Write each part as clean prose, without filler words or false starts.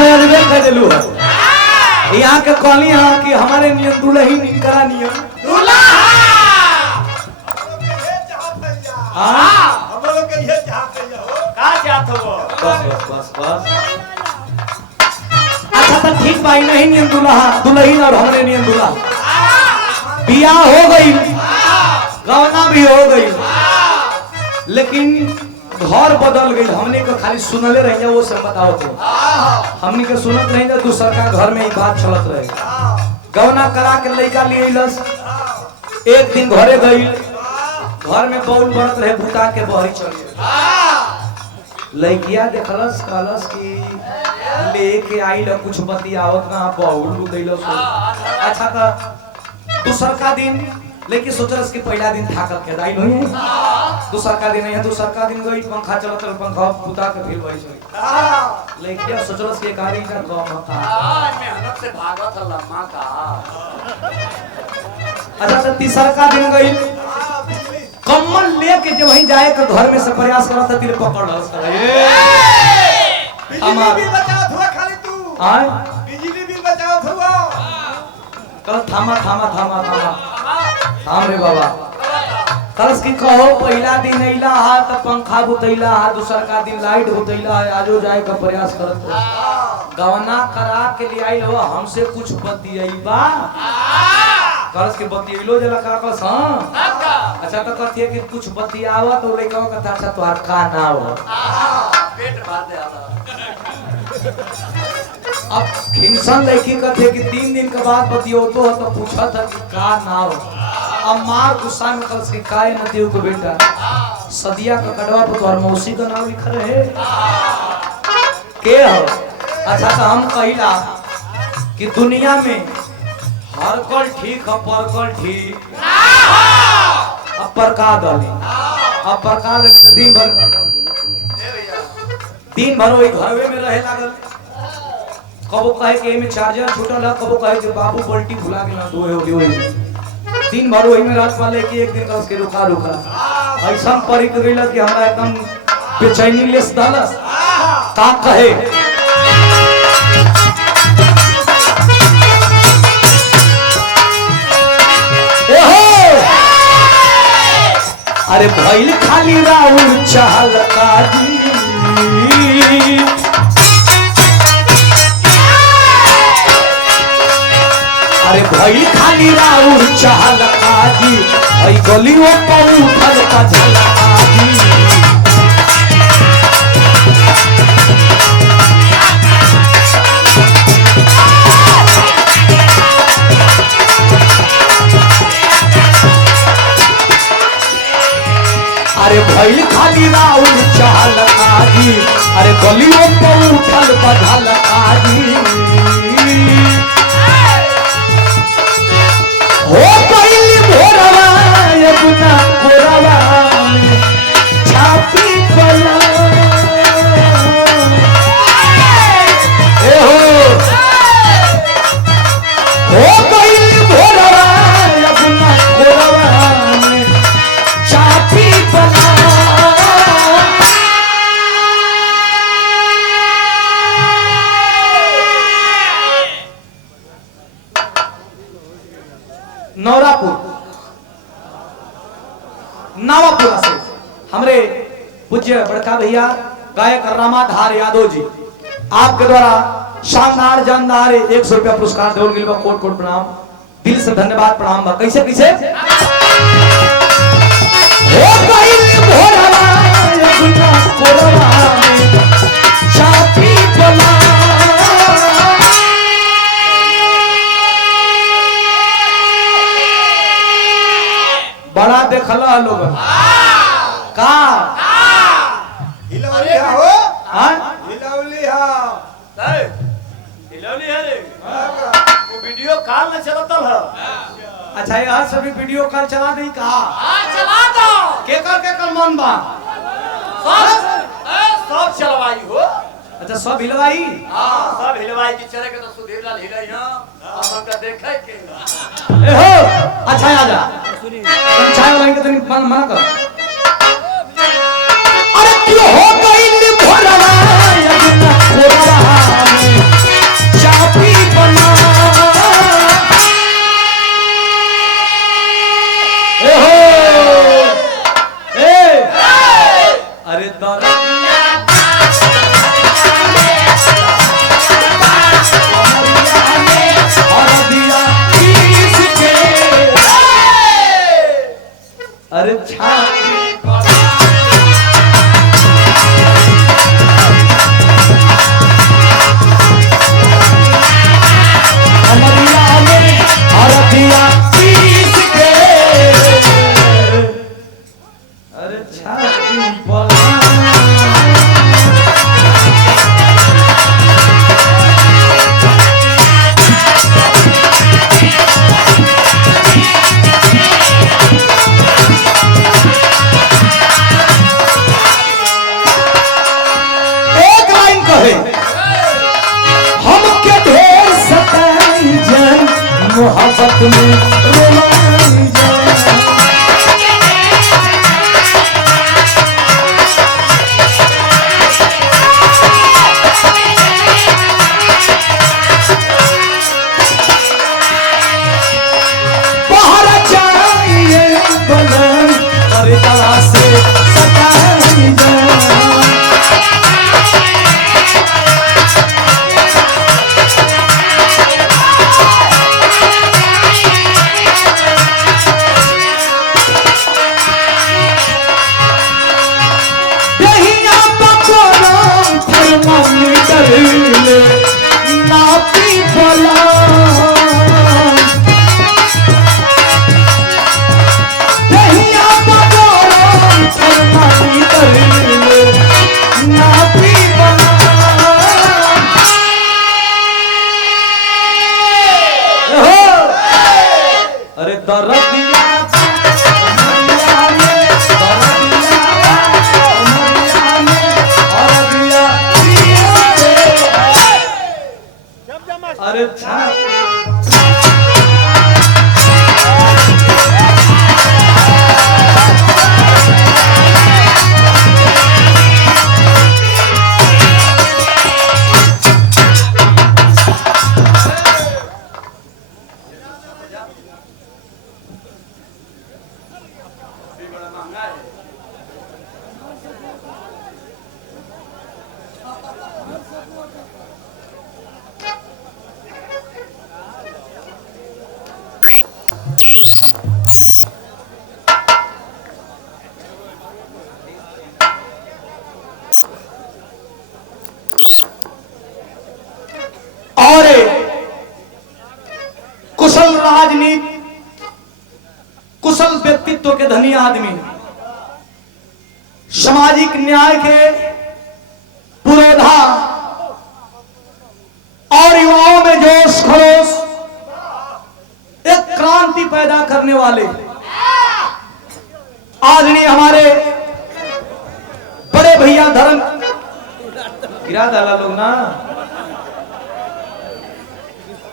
तो अजबे कर दिलू है यहाँ के कहली हाँ कि हमारे नियम दुल्ही निकला नियम हम लोग के ये चाहते हो का चाहत हो बस अच्छा तो ठीक भाई नहीं नियम दुल्हन और हमरे नियम दूल्हा बियाह हो गई गवना भी हो गई लेकिन घर बदल गई हमने को खाली सुनले रह वो सब बताओ तो हमने के सुनत नहीं जा दूसर का घर में ही बात चलत रहे गवना करा के लड़का ले अइलस एक दिन घरे गई घर में बौल बरत रहे भूता के बहरी चल गई लड़किया देखलस कहलस कि लेके आई ल कुछ बतियावत ना बौल दैलस अच्छा तो दूसर का दिन लेकिन सोचलस कि पहला दिन थाकल के दाई नहीं दूसर का दिन है दूसर का दिन गई पंखा चलत रह पंखा भूता के फिर वही चली लड़किया सोचलस कि कारी का कम था मेहनत से भागत लम्मा का अच्छा तो तीसर का दिन गई कम्मल लेके जब वहीं जाए के घर में से प्रयास करा था तिल पकड़ लस बिजली बिल बचाओ थोड़ा खाली तू हां बिजली बिल बचाओ थोड़ा कल थामा थाम रे बाबा कलस की कहो पहला दिन अइला हा त पंखा बुतैला हा दूसर का दिन लाइट बुतैला है आजो जाए का प्रयास करत गवना करा के ले आइल हो हमसे कुछ बतियैबा कलस के बतियैलो जला का कलस हां अच्छा तो कथिए कि कुछ बतियावा तो लइका कथा अच्छा तोहार का ना हो पेट भर दे आला अब खिंसन लड़की कथे कि 3 दिन के बाद बतियो तो पूछा था कि का ना हो अब मार गुस्सा में कल से काय न दियो को बेटा सदिया का कड़वा पर तोहर मौसी का नाम लिख रहे के हो अच्छा तो हम कहिला कि दुनिया में हर कल ठीक है पर कल ठीक अब प्रका दली अब प्रका दिन भर वही घरवे में रहे लागल कबो कहे कि एमे चार्जर छूटल है कबो कहे कि बाबू बल्टी भुला गेला दोए हो गई दिन भर वही में रात वाले कि एक दिन कस के रुका ऐसा परिक गइला कि हमरा एकदम बेचैनी लेस दलस का कहे एहो अरे भइल खाली राउर चाल काजी अरे भइल खाली राउर चाल काजी हई गलियों पर उठल का झलकाजी अरे भइल खाली राउर चाल काजी अरे गलियों पर उठल का झलकाजी हो पहली भोरवा यमुना भोरवा छापी पला ए हो पहली भोरवा यमुना भोरवा छापी पला नौरापुर नावापुरा से हमरे पूज्य बड़का भैया गायक रामाधार यादव जी आपके द्वारा शानदार जानदार 100 रुपया पुरस्कार देवल गिल बा कोट कोट प्रणाम दिल से धन्यवाद प्रणाम बा कैसे कैसे हो गइल भोरवा यमुना भोरवा में छापी पला बड़ा देखला लोग का हिलौली हो हां हिलौली हो हिलौली है रे वो वीडियो कॉल न चलतल है अच्छा यहाँ सभी वीडियो कॉल चला दी का हां चला दो के कर मन बा सब चलवाई हो अच्छा सब हिलवाई हां सब हिलवाई की चले के तो सुधीर लाल हिलाई हां हम का देखे के ए हो अच्छा आ जा तुम चाय वाला के तनी मना कर अरे क्यों हो गई भोरवा यमुना भोरवा में मोहब्बत में रुलाई जा। बाहर जाइए बलन और तला से सटाई जा। नापी भला दहिया बगोरम फरमानी करिले नापी भला। अरे दरदिया अरे और कुशल राजनीति, कुशल व्यक्तित्व के धनी आदमी, सामाजिक न्याय के पुरोधा और युवाओं में जोश खरोश, एक क्रांति पैदा करने वाले आदरणीय हमारे बड़े भैया धर्म गिरा डाला लोग ना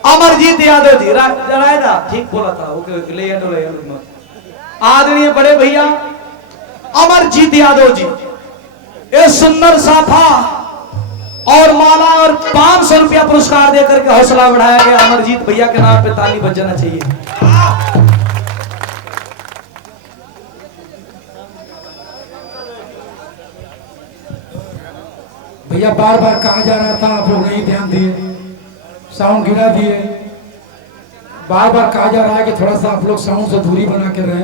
अमरजीत यादव जी रायदा ठीक बोला था। ओके ले आदरणीय बड़े भैया अमरजीत यादव जी ये सुंदर साफा और माला और 500 रुपया पुरस्कार देकर के हौसला बढ़ाया गया। अमरजीत भैया के नाम पे ताली बज जाना चाहिए। भैया बार बार कहा जा रहा था, आप लोग नहीं ध्यान दिए, साउंड गिरा दिए। बार बार कहा जा रहा है कि थोड़ा सा आप लोग साउंड से दूरी बना के रहे।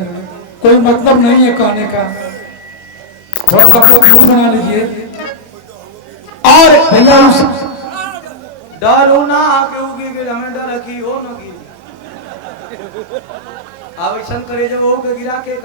कोई मतलब नहीं है कहने का, थोड़ा सा आप लोग दूर बना लीजिए। और भैया डरो ना आके उगी के हमें डर की हो न की आवेशन करे जब हो के गिरा के